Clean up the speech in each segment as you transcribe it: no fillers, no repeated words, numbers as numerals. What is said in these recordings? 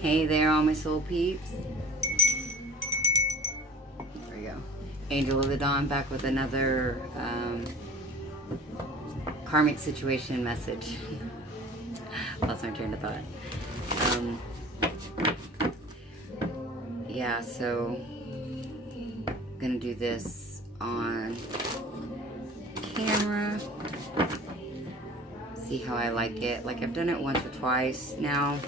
Hey there, all my soul peeps. There we go. Angel of the Dawn back with another karmic situation message. Lost my train of thought. Yeah, so I'm gonna do this on camera. See how I like it. Like, I've done it once or twice now,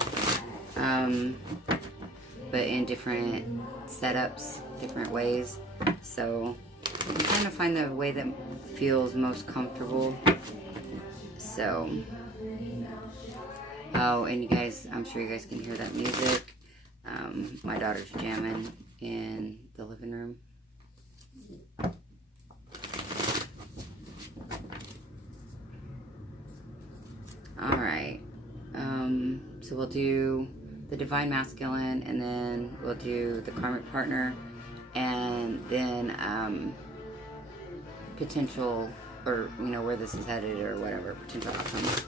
but in different setups, different ways. So I'm trying to find the way that feels most comfortable. So, oh, and you guys, I'm sure you guys can hear that music. My daughter's jamming in the living room. All right, so we'll do the Divine Masculine, and then we'll do the Karmic Partner, and then potential, or you know, where this is headed or whatever, potential outcomes.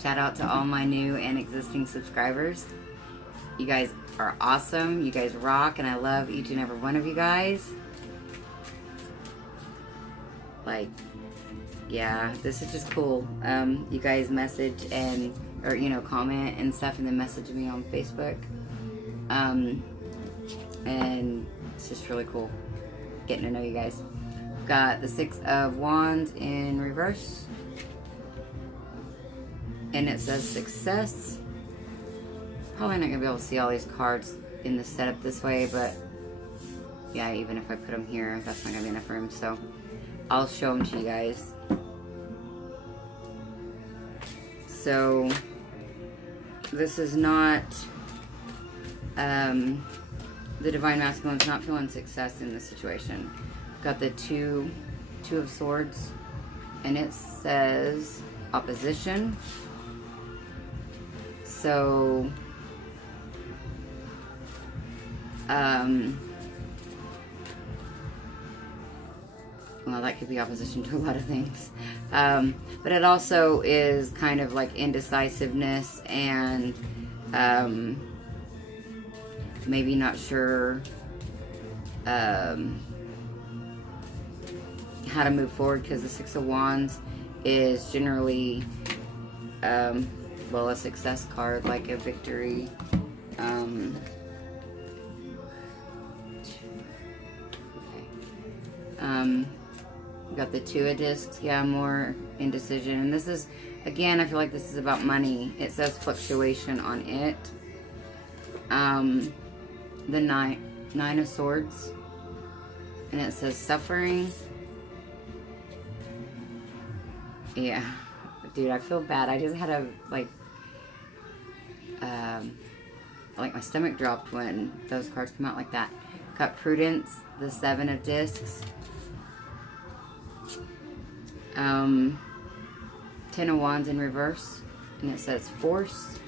Shout out to all my new and existing subscribers. You guys are awesome. You guys rock, and I love each and every one of you guys. Like, yeah, this is just cool. You guys message and, or you know, comment and stuff, and then message me on Facebook. And it's just really cool getting to know you guys. Got the Six of Wands in reverse, and it says success. Probably not gonna be able to see all these cards in the setup this way, but yeah, even if I put them here, that's not gonna be enough room, so I'll show them to you guys. So this is not the Divine Masculine's not feeling success in this situation. Got the two of Swords, and it says opposition. So well, that could be opposition to a lot of things, but it also is kind of like indecisiveness and maybe not sure how to move forward, because the Six of Wands is generally well, a success card, like a victory. Got the Two of Discs, yeah, more indecision. And this is, again, I feel like this is about money. It says fluctuation on it. The Nine of Swords, and it says suffering. Yeah, dude, I feel bad. I just had a, like my stomach dropped when those cards come out like that. Got Prudence, the Seven of Discs. 10 of Wands in reverse, and it says force.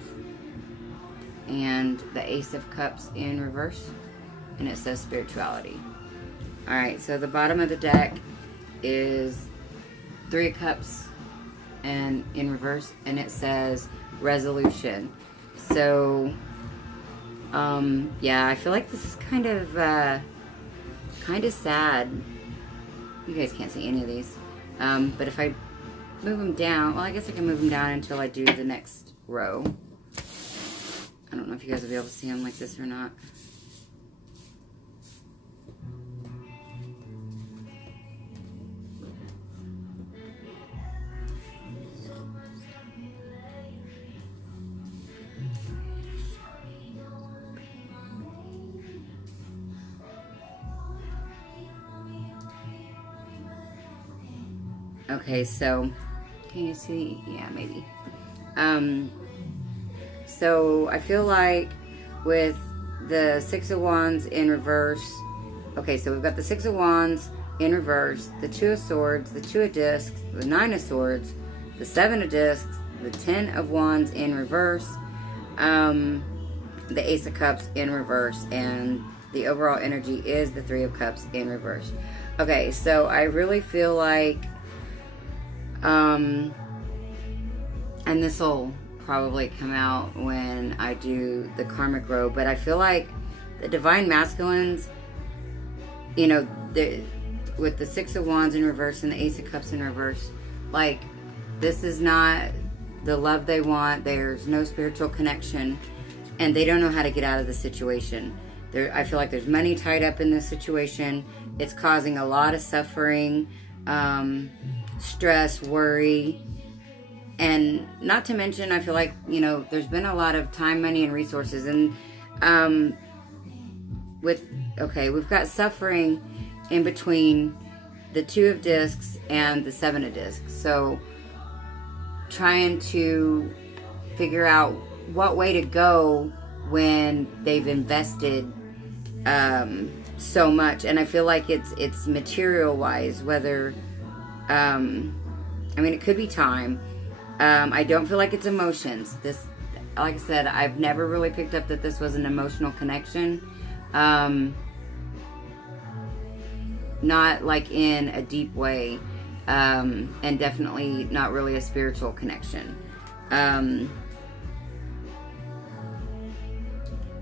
And the Ace of Cups in reverse, and it says spirituality. Alright, so the bottom of the deck is Three of Cups and in reverse, and it says resolution. So yeah, I feel like this is kind of sad. You guys can't see any of these, but if I move them down, well, I guess I can move them down until I do the next row. I don't know if you guys will be able to see them like this or not. Okay, so can you see? Yeah, maybe. So I feel like with the Six of Wands in reverse, okay, so we've got the Six of Wands in reverse, the Two of Swords, the Two of Discs, the Nine of Swords, the Seven of Discs, the 10 of Wands in reverse, the Ace of Cups in reverse, and the overall energy is the Three of Cups in reverse. Okay, so I really feel like, and this will probably come out when I do the karmic row, but I feel like the divine masculines, you know, with the Six of Wands in reverse and the Ace of Cups in reverse, like, this is not the love they want. There's no spiritual connection, and they don't know how to get out of the situation. I feel like there's money tied up in this situation. It's causing a lot of suffering, stress, worry, and not to mention, I feel like, you know, there's been a lot of time, money, and resources, and we've got suffering in between the Two of Discs and the Seven of Discs. So trying to figure out what way to go when they've invested so much. And I feel like it's material wise, whether I mean, it could be time. I don't feel like it's emotions. This, like I said, I've never really picked up that this was an emotional connection. Not like in a deep way, and definitely not really a spiritual connection.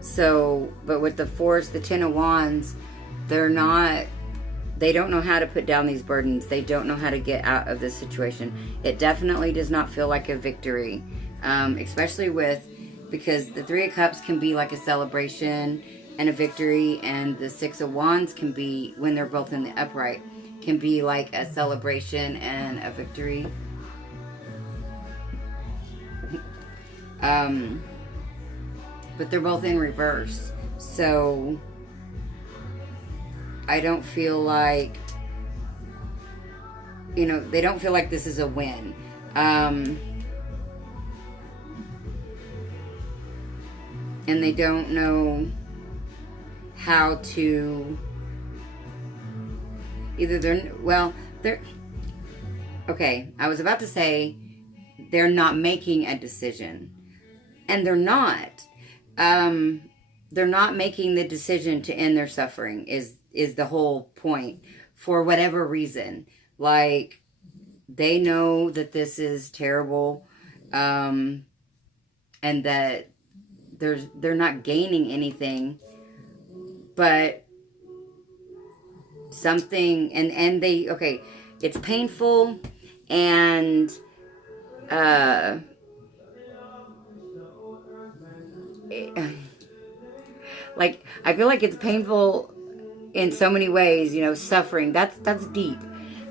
So, but with the Force, the Ten of Wands, they don't know how to put down these burdens. They don't know how to get out of this situation. It definitely does not feel like a victory, especially because the Three of Cups can be like a celebration and a victory, and the Six of Wands can be, when they're both in the upright, can be like a celebration and a victory. But they're both in reverse, so I don't feel like, you know, they don't feel like this is a win. And they don't know how to, okay, I was about to say they're not making a decision, and they're not. They're not making the decision to end their suffering is the whole point, for whatever reason. Like, they know that this is terrible, and that they're not gaining anything, but something, and they, okay, it's painful, and like, I feel like it's painful in so many ways, you know, suffering, that's deep.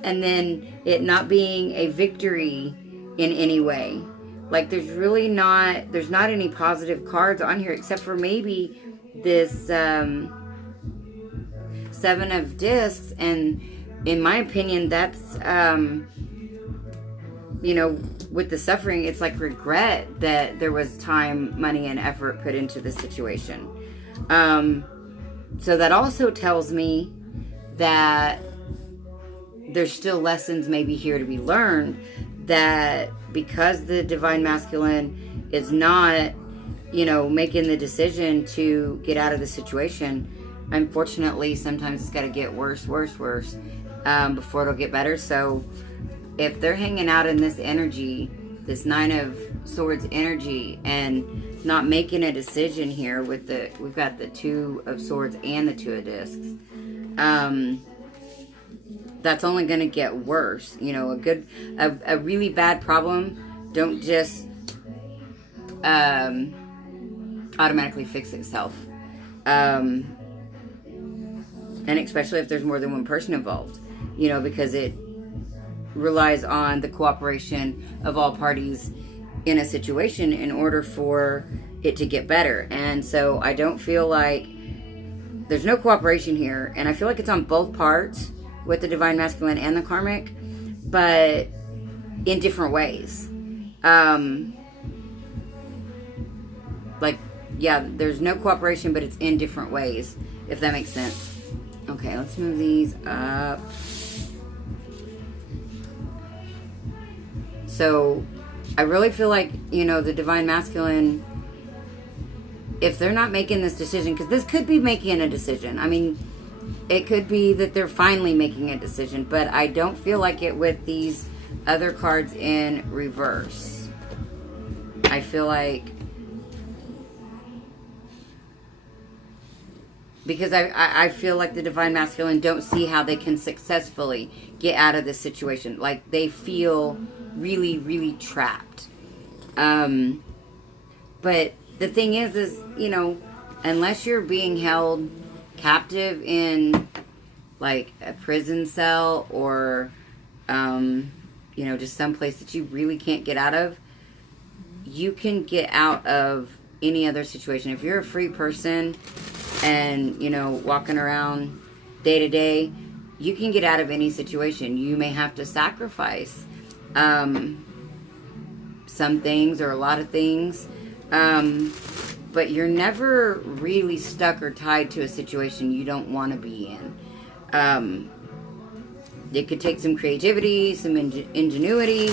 And then it not being a victory in any way. Like, there's not any positive cards on here, except for maybe this Seven of Discs, and in my opinion, that's, you know, with the suffering, it's like regret that there was time, money, and effort put into the situation. So that also tells me that there's still lessons maybe here to be learned, that because the divine masculine is not, you know, making the decision to get out of the situation, unfortunately, sometimes it's got to get worse, before it'll get better. So if they're hanging out in this energy, this Nine of Swords energy, and not making a decision here with we've got the Two of Swords and the Two of Discs, that's only going to get worse. You know, a really bad problem don't just automatically fix itself. And especially if there's more than one person involved, you know, because it relies on the cooperation of all parties in a situation in order for it to get better. And so I don't feel like there's no cooperation here, and I feel like it's on both parts with the divine masculine and the karmic, but in different ways. Like, yeah, there's no cooperation, but it's in different ways, if that makes sense. Okay, let's move these up. So I really feel like, you know, the divine masculine, if they're not making this decision, because this could be making a decision. I mean, it could be that they're finally making a decision, but I don't feel like it with these other cards in reverse. I feel like, because I feel like the Divine Masculine don't see how they can successfully get out of this situation. Like, they feel really, really trapped. But the thing is, you know, unless you're being held captive in, like, a prison cell or, you know, just someplace that you really can't get out of, you can get out of any other situation. If you're a free person and, you know, walking around day to day, you can get out of any situation. You may have to sacrifice some things or a lot of things, but you're never really stuck or tied to a situation you don't want to be in. It could take some creativity, some ingenuity,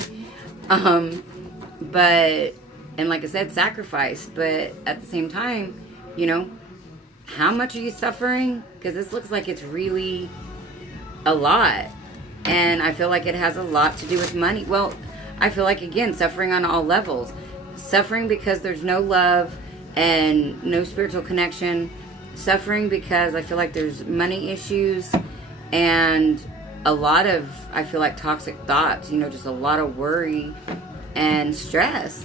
but, and like I said, sacrifice. But at the same time, you know, how much are you suffering? Because this looks like it's really a lot. And I feel like it has a lot to do with money. Well, I feel like, again, suffering on all levels. Suffering because there's no love and no spiritual connection. Suffering because I feel like there's money issues and a lot of, I feel like, toxic thoughts. You know, just a lot of worry and stress.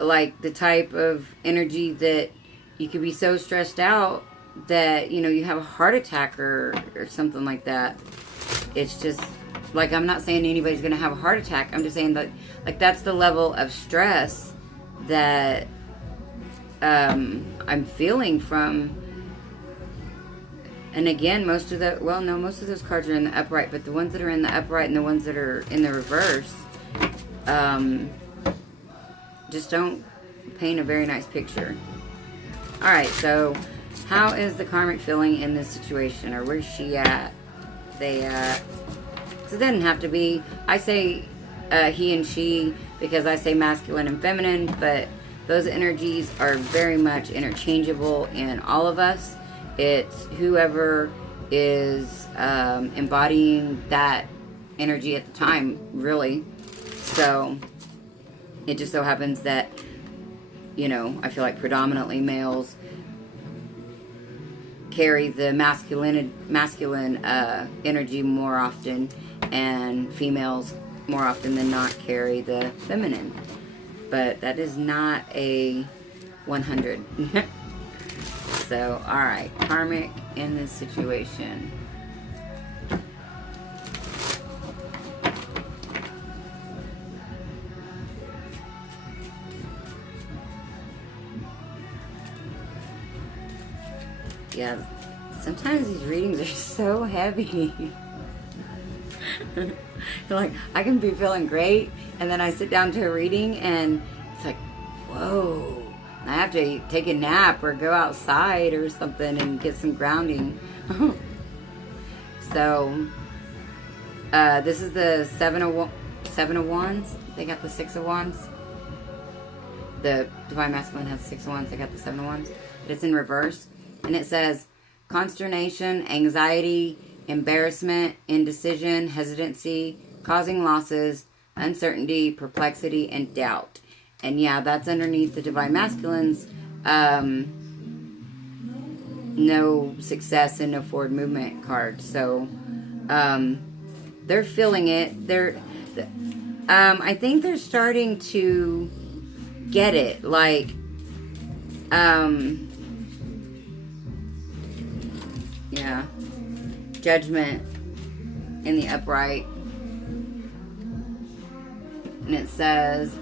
Like the type of energy that you could be so stressed out that, you know, you have a heart attack or something like that. It's just, like, I'm not saying anybody's going to have a heart attack. I'm just saying that, like, that's the level of stress that I'm feeling from. And again, most of those cards are in the upright, but the ones that are in the upright and the ones that are in the reverse, just don't paint a very nice picture. Alright, so how is the karmic feeling in this situation? Or where's she at? They, so it doesn't have to be, I say he and she because I say masculine and feminine, but those energies are very much interchangeable in all of us. It's whoever is embodying that energy at the time, really. So it just so happens that, you know, I feel like predominantly males carry the masculine energy more often, and females more often than not carry the feminine. But that is not a 100. So, alright, karmic in this situation. Yeah, sometimes these readings are so heavy. Like, I can be feeling great, and then I sit down to a reading, and it's like, whoa. I have to take a nap or go outside or something and get some grounding. So, this is the Seven of Wands. They got the Six of Wands. The Divine Masculine has 6 of Wands. They got the 7 of Wands. But it's in reverse. And it says, consternation, anxiety, embarrassment, indecision, hesitancy, causing losses, uncertainty, perplexity, and doubt. And yeah, that's underneath the Divine Masculines. No success and no forward movement card. So, they're feeling it. I think they're starting to get it. Like, yeah. Judgment in the upright. And it says,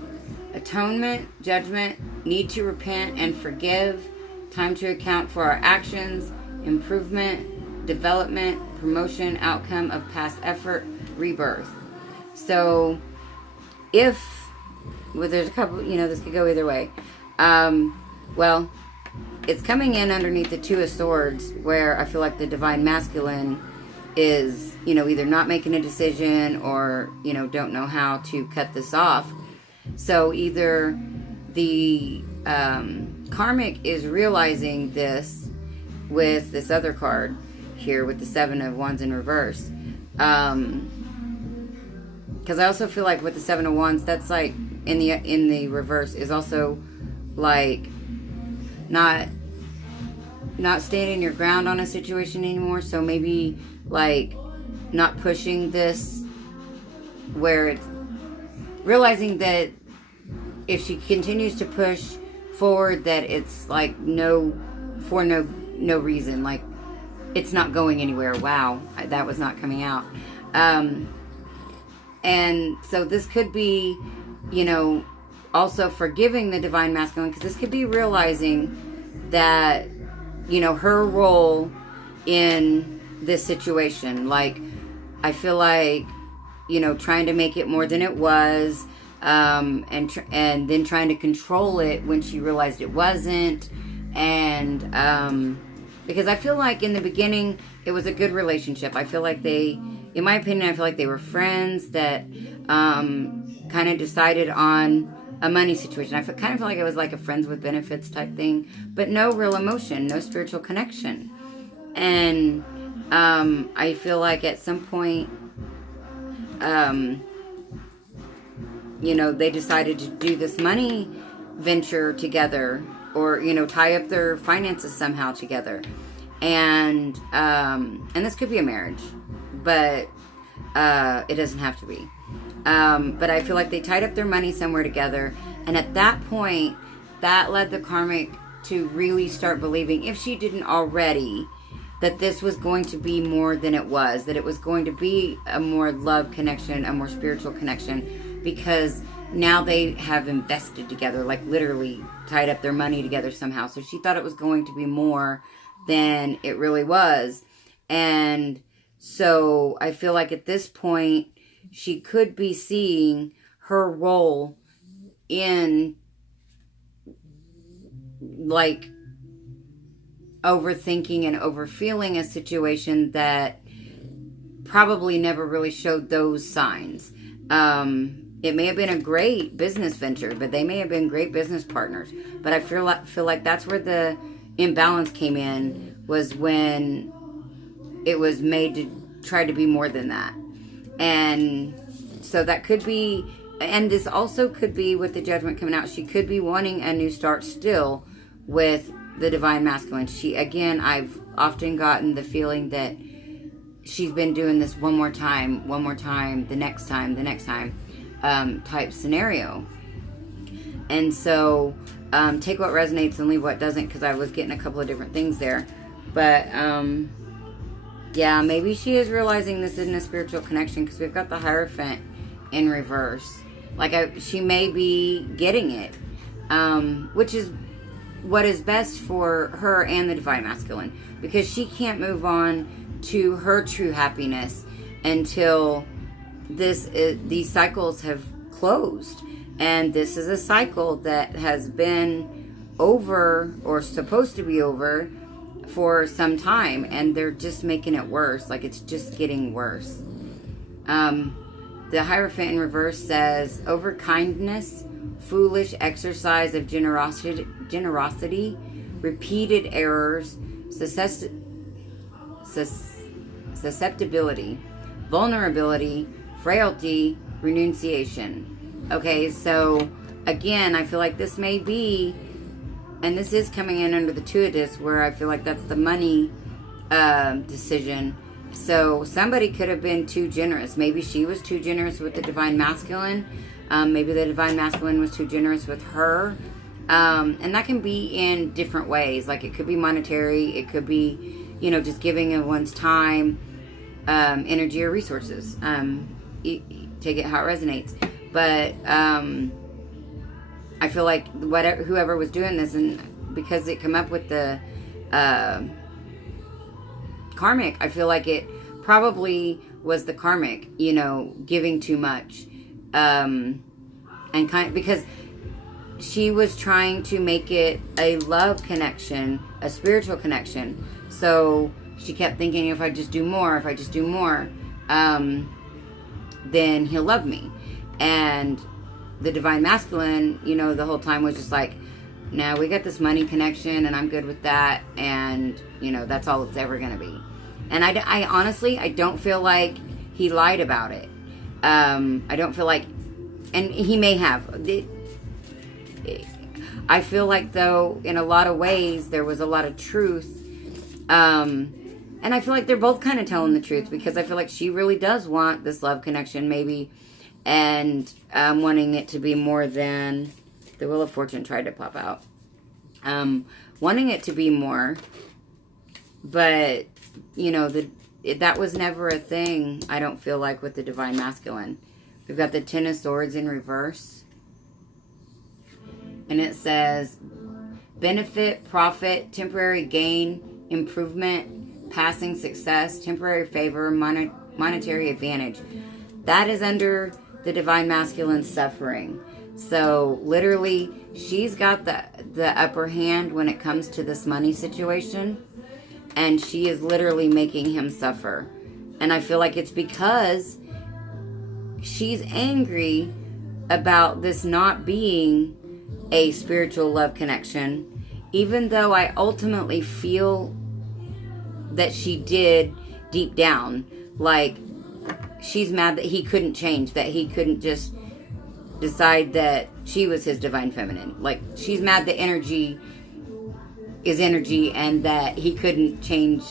atonement, judgment, need to repent and forgive, time to account for our actions, improvement, development, promotion, outcome of past effort, rebirth. So, there's a couple, this could go either way. Well, it's coming in underneath the Two of Swords, where I feel like the Divine Masculine is, either not making a decision or, don't know how to cut this off. So either the karmic is realizing this with this other card here with the Seven of Wands in reverse. Because I also feel like with the Seven of Wands, that's like in the reverse is also like not standing your ground on a situation anymore. So maybe like not pushing this, where it's realizing that if she continues to push forward, that it's like for no reason, like it's not going anywhere. Wow, that was not coming out. And so this could be, also forgiving the divine masculine, because this could be realizing that, her role in this situation. Like, I feel like, trying to make it more than it was, and then trying to control it when she realized it wasn't. And because I feel like in the beginning, it was a good relationship. I feel like in my opinion, I feel like they were friends that kind of decided on a money situation. I kind of feel like it was like a friends with benefits type thing, but no real emotion, no spiritual connection. And I feel like at some point, they decided to do this money venture together, or, tie up their finances somehow together. And this could be a marriage, but it doesn't have to be. But I feel like they tied up their money somewhere together. And at that point, that led the karmic to really start believing, if she didn't already, that this was going to be more than it was, that it was going to be a more love connection, a more spiritual connection, because now they have invested together, like literally tied up their money together somehow. So she thought it was going to be more than it really was. And so I feel like at this point, she could be seeing her role in like overthinking and overfeeling a situation that probably never really showed those signs. It may have been a great business venture, but they may have been great business partners. But I feel like that's where the imbalance came in, was when it was made to try to be more than that. And so that could be, and this also could be with the judgment coming out, she could be wanting a new start still with the divine masculine. I've often gotten the feeling that she's been doing this one more time, the next time, type scenario. And so take what resonates and leave what doesn't, because I was getting a couple of different things there. But yeah, maybe she is realizing this isn't a spiritual connection, because we've got the Hierophant in reverse. Like, she may be getting it, which is what is best for her and the divine masculine, because she can't move on to her true happiness until these cycles have closed. And this is a cycle that has been over, or supposed to be over, for some time, and they're just making it worse. Like, it's just getting worse. The Hierophant in reverse says, over kindness, foolish exercise of generosity, repeated errors, susceptibility, vulnerability, frailty, renunciation. Okay, so again, I feel like this may be, and this is coming in under the Two of Discs, where I feel like that's the money decision. So somebody could have been too generous. Maybe she was too generous with the divine masculine. Maybe the divine masculine was too generous with her. And that can be in different ways. Like, it could be monetary. It could be, just giving of one's time, energy, or resources. Take it how it resonates. But I feel like whoever was doing this, and because it come up with the karmic, I feel like it probably was the karmic, giving too much, and because she was trying to make it a love connection, a spiritual connection. So she kept thinking, if I just do more, then he'll love me. And the divine masculine, the whole time was just like, Now we got this money connection, and I'm good with that, and you know that's all it's ever gonna be. And I honestly, I don't feel like he lied about it. I don't feel like, and he may have. I feel like though, in a lot of ways, there was a lot of truth. And I feel like they're both kind of telling the truth, because I feel like she really does want this love connection, maybe, and wanting it to be more than the Wheel of Fortune tried to pop out. Wanting it to be more, but, you know, that was never a thing, I don't feel like, with the Divine Masculine. We've got the Ten of Swords in reverse. And it says, benefit, profit, temporary gain, improvement, passing success, temporary favor, monetary advantage. That is under the Divine Masculine suffering. So literally, she's got the upper hand when it comes to this money situation, and she is literally making him suffer. And I feel like it's because she's angry about this not being a spiritual love connection, even though I ultimately feel that she did deep down. Like, she's mad that he couldn't change, that he couldn't just decide that she was his divine feminine. Like, she's mad that energy is energy, and that he couldn't change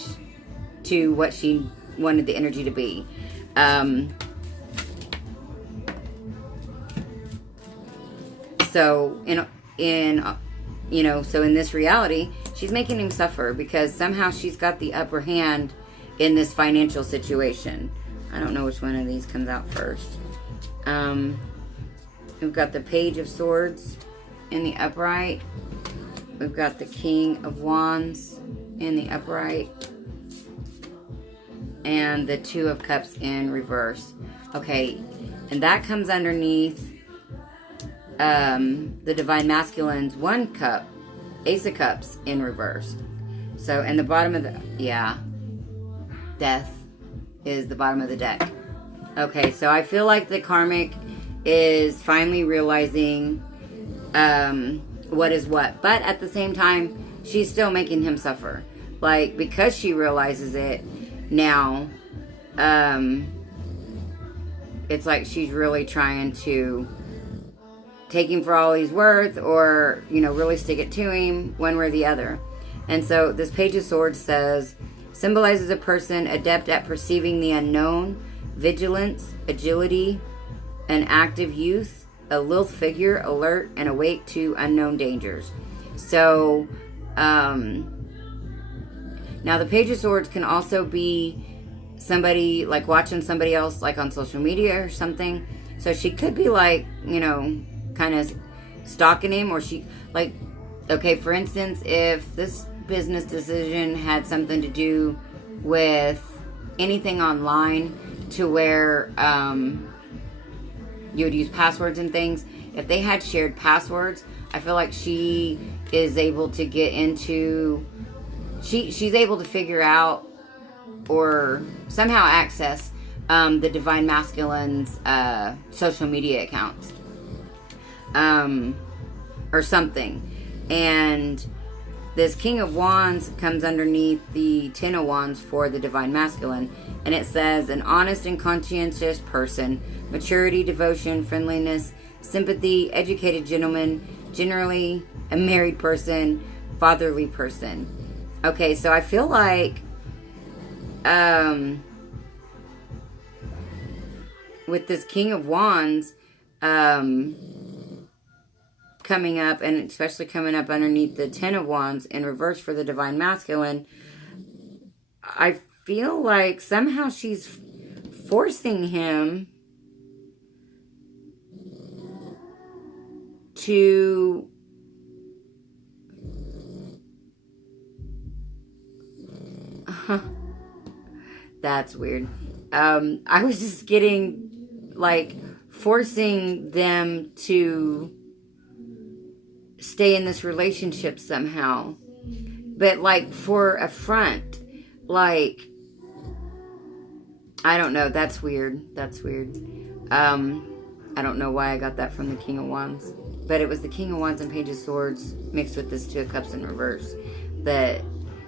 to what she wanted the energy to be. So in this reality, she's making him suffer because somehow she's got the upper hand in this financial situation. I don't know which one of these comes out first. We've got the Page of Swords in the upright. We've got the King of Wands in the upright. And the Two of Cups in reverse. Okay, and that comes underneath the Divine Masculine's one cup, Ace of Cups in reverse. So, and the bottom of Death is the bottom of the deck. Okay, so I feel like the karmic is finally realizing what is what. But at the same time, she's still making him suffer. Like, because she realizes it now, it's like she's really trying to take him for all he's worth, or, really stick it to him, one way or the other. And so this Page of Swords says, symbolizes a person adept at perceiving the unknown, vigilance, agility, an active youth, a little figure, alert, and awake to unknown dangers. So, now the Page of Swords can also be somebody, like, watching somebody else, like, on social media or something. So she could be, like, kind of stalking him, or she, like, okay, for instance, if this business decision had something to do with anything online, to where you would use passwords and things, if they had shared passwords, I feel like she is able to get into, she's able to figure out or somehow access the Divine Masculine's social media accounts. Or something. And this King of Wands comes underneath the Ten of Wands for the Divine Masculine. And it says, an honest and conscientious person, maturity, devotion, friendliness, sympathy, educated gentleman, generally a married person, fatherly person. Okay, so I feel like with this King of Wands coming up, and especially coming up underneath the Ten of Wands in reverse for the Divine Masculine, I feel like somehow she's forcing him to that's weird. I was just getting, like, forcing them to stay in this relationship somehow, but, like, for a front, like, I don't know, that's weird. I don't know why I got that from the King of Wands. but it was the King of Wands and Page of Swords mixed with this Two of Cups in reverse. But,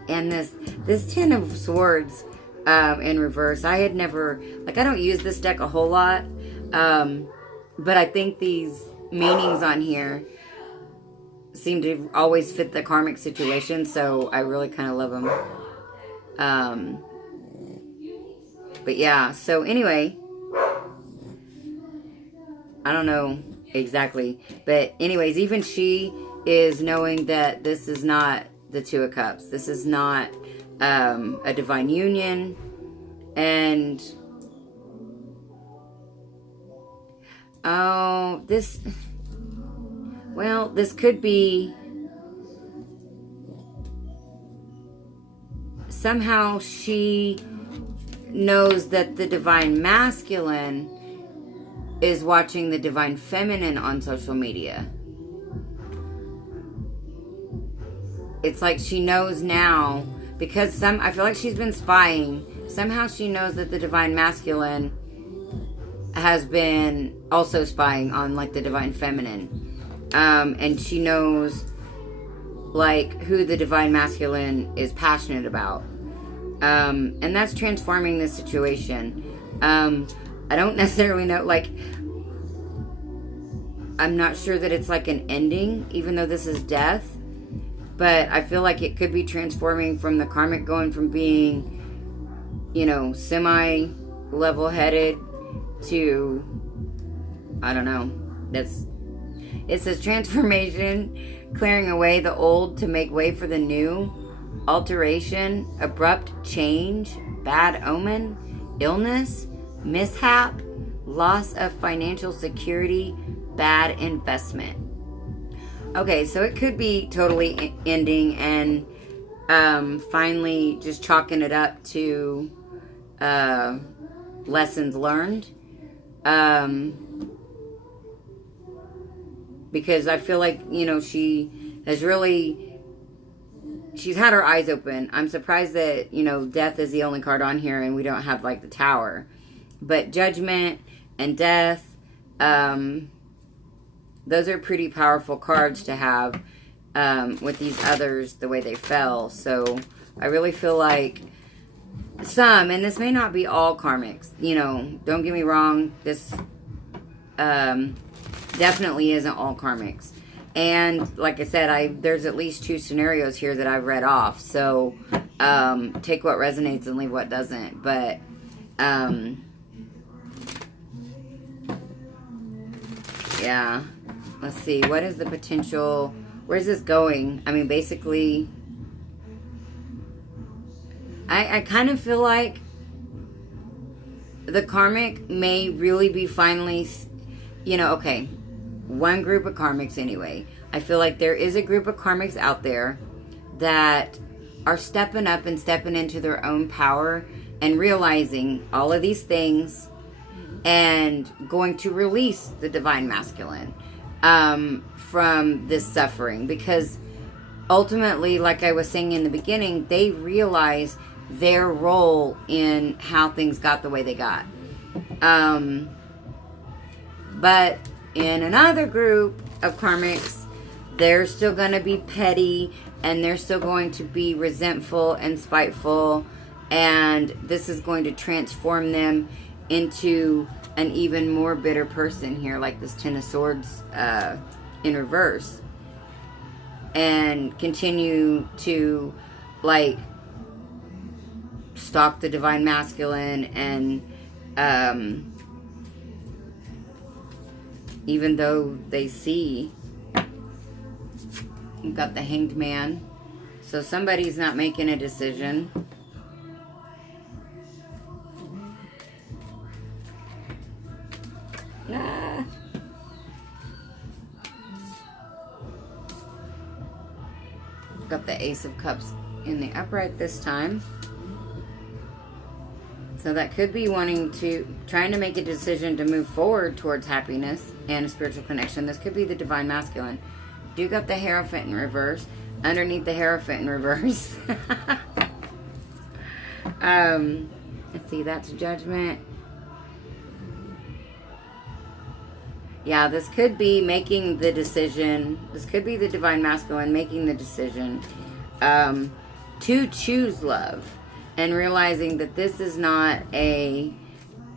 and this Ten of Swords in reverse, I had never, like, I don't use this deck a whole lot, but I think these meanings on here seem to always fit the karmic situation, so I really kind of love them. But yeah, so anyway, I don't know exactly, but anyways, even she is knowing that this is not the Two of Cups. This is not a divine union, and oh, this could be somehow she knows that the divine masculine is watching the divine feminine on social media. It's like she knows now, because I feel like she's been spying. Somehow she knows that the divine masculine has been also spying on, like, the divine feminine. And she knows, like, who the divine masculine is passionate about. And that's transforming the situation. I don't necessarily know, like, I'm not sure that it's like an ending, even though this is death. But I feel like it could be transforming from the karmic going from being, you know, semi-level-headed to, I don't know. It says transformation, clearing away the old to make way for the new, alteration, abrupt change, bad omen, illness, mishap, loss of financial security, bad investment. Okay, so it could be totally ending and finally just chalking it up to lessons learned. Because I feel like, you know, she's had her eyes open. I'm surprised that, you know, death is the only card on here and we don't have, like, the Tower. But judgment and death, those are pretty powerful cards to have with these others, the way they fell. So I really feel like some, and this may not be all karmics, you know, don't get me wrong, this definitely isn't all karmics. And like I said, there's at least 2 scenarios here that I've read off. So take what resonates and leave what doesn't. But yeah, let's see. What is the potential? Where's this going? I mean, basically, I kind of feel like the karmic may really be finally, you know, okay, one group of karmics anyway. I feel like there is a group of karmics out there that are stepping up and stepping into their own power and realizing all of these things and going to release the divine masculine from this suffering. Because ultimately, like I was saying in the beginning, they realize their role in how things got the way they got. But in another group of karmics, they're still going to be petty and they're still going to be resentful and spiteful, and this is going to transform them into an even more bitter person here, like this Ten of Swords in reverse, and continue to, like, stalk the divine masculine. And even though they see, you've got the Hanged Man, so somebody's not making a decision. Got the Ace of Cups in the upright this time. So that could be trying to make a decision to move forward towards happiness and a spiritual connection. This could be the divine masculine. Do got the Hierophant in reverse. Underneath the Hierophant in reverse. Let's see, that's Judgment. Yeah, this could be making the decision. This could be the divine masculine making the decision to choose love, and realizing that this is not a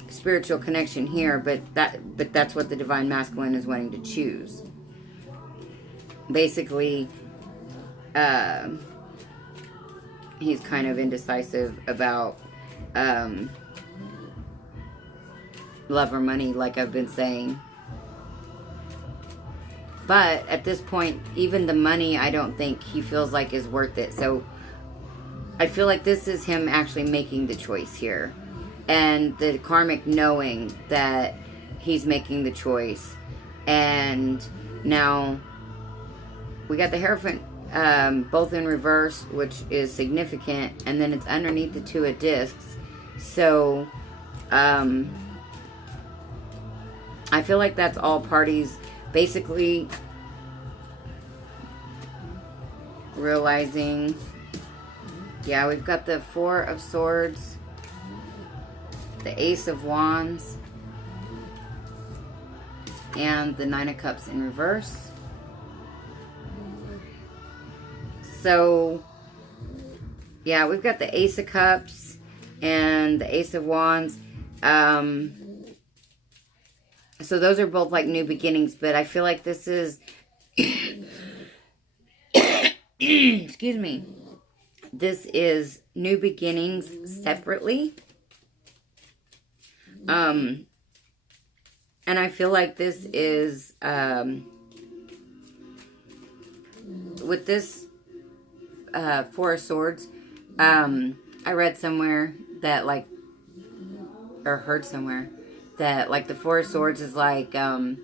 spiritual connection here, but that's what the divine masculine is wanting to choose. Basically, he's kind of indecisive about love or money, like I've been saying. But at this point, even the money, I don't think he feels like is worth it. So I feel like this is him actually making the choice here. And the karmic knowing that he's making the choice. And now we got the Hierophant both in reverse, which is significant. And then it's underneath the Two of Discs. So I feel like that's all parties basically realizing. Yeah, we've got the Four of Swords, the Ace of Wands, and the Nine of Cups in reverse. So, yeah, we've got the Ace of Cups and the Ace of Wands. So those are both like new beginnings, but I feel like this is, excuse me, this is new beginnings separately. And I feel like this is, with this Four of Swords, I read somewhere that like, or heard somewhere, that like the Four of Swords is like the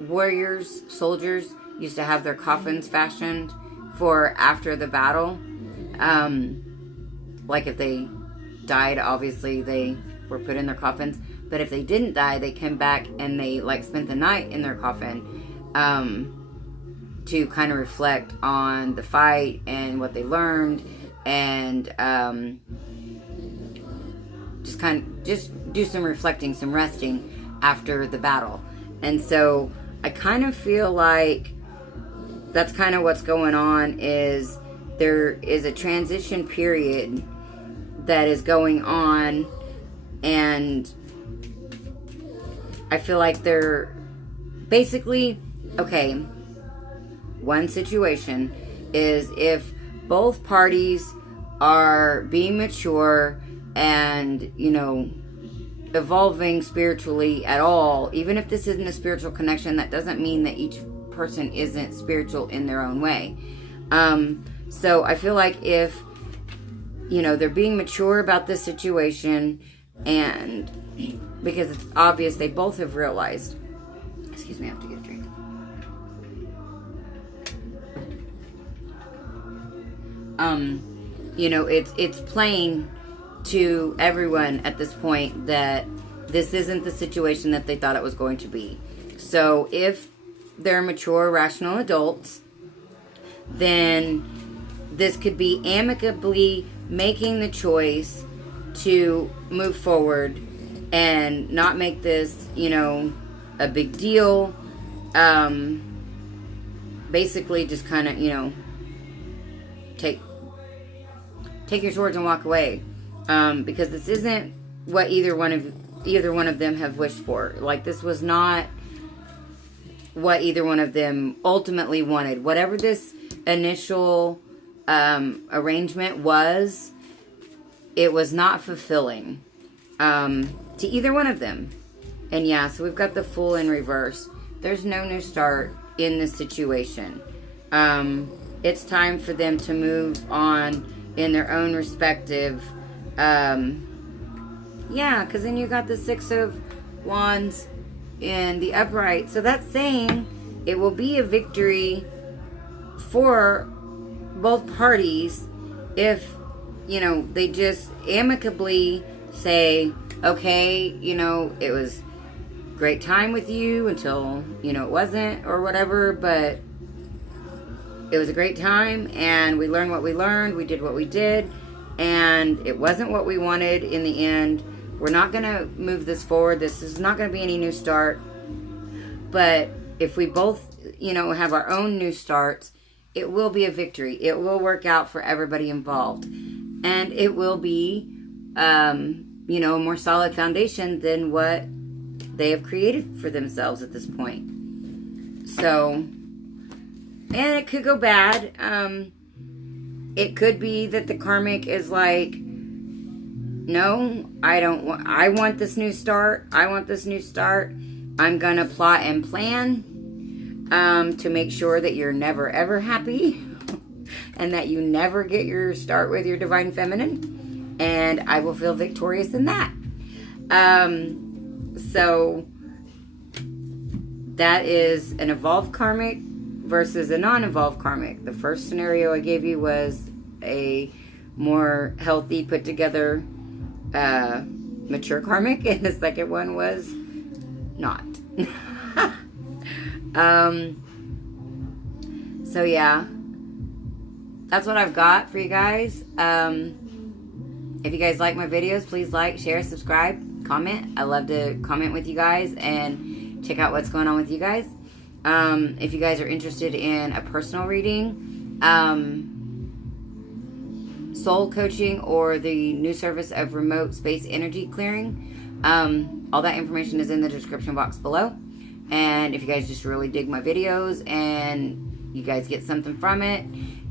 warriors, soldiers used to have their coffins fashioned for after the battle. Like if they died, obviously they were put in their coffins, but if they didn't die, they came back and they like spent the night in their coffin to kind of reflect on the fight and what they learned, and just do some reflecting, some resting after the battle. And so I kind of feel like that's kind of what's going on, is there is a transition period that is going on, and I feel like they're basically, okay, one situation is if both parties are being mature and, you know, evolving spiritually at all, even if this isn't a spiritual connection, that doesn't mean that each person isn't spiritual in their own way. So I feel like if, you know, they're being mature about this situation, and because it's obvious they both have realized, excuse me, I have to get a drink. You know, it's plain to everyone at this point that this isn't the situation that they thought it was going to be. So if they're mature, rational adults, then this could be amicably making the choice to move forward and not make this, you know, a big deal. Basically just kind of, you know, take your swords and walk away. Because this isn't what either one of them have wished for. Like, this was not what either one of them ultimately wanted. Whatever this initial arrangement was, it was not fulfilling to either one of them. And yeah, so we've got the Fool in reverse. There's no new start in this situation. It's time for them to move on in their own respective, yeah, because then you got the Six of Wands in the upright. So that's saying it will be a victory for both parties if, you know, they just amicably say, okay, you know, it was great time with you until, you know, it wasn't, or whatever, but it was a great time, and we learned what we learned, we did what we did, and it wasn't what we wanted in the end, We're not going to move this forward. This is not going to be any new start. But if we both, have our own new starts, it will be a victory. It will work out for everybody involved. And it will be, a more solid foundation than what they have created for themselves at this point. So, and it could go bad. It could be that the karmic is like, no, I want this new start. I want this new start. I'm going to plot and plan to make sure that you're never, ever happy and that you never get your start with your divine feminine. And I will feel victorious in that. So that is an evolved karmic versus a non-evolved karmic. The first scenario I gave you was a more healthy, put together, mature karmic, and the second one was not. So yeah, that's what I've got for you guys. If you guys like my videos, please like, share, subscribe, comment. I love to comment with you guys and check out what's going on with you guys. If you guys are interested in a personal reading, soul coaching, or the new service of remote space energy clearing, all that information is in the description box below. And if you guys just really dig my videos and you guys get something from it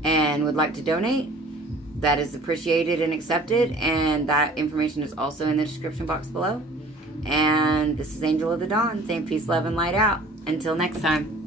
and would like to donate, that is appreciated and accepted, and that information is also in the description box below. And this is Angel of the Dawn saying peace, love, and light out. Until next time.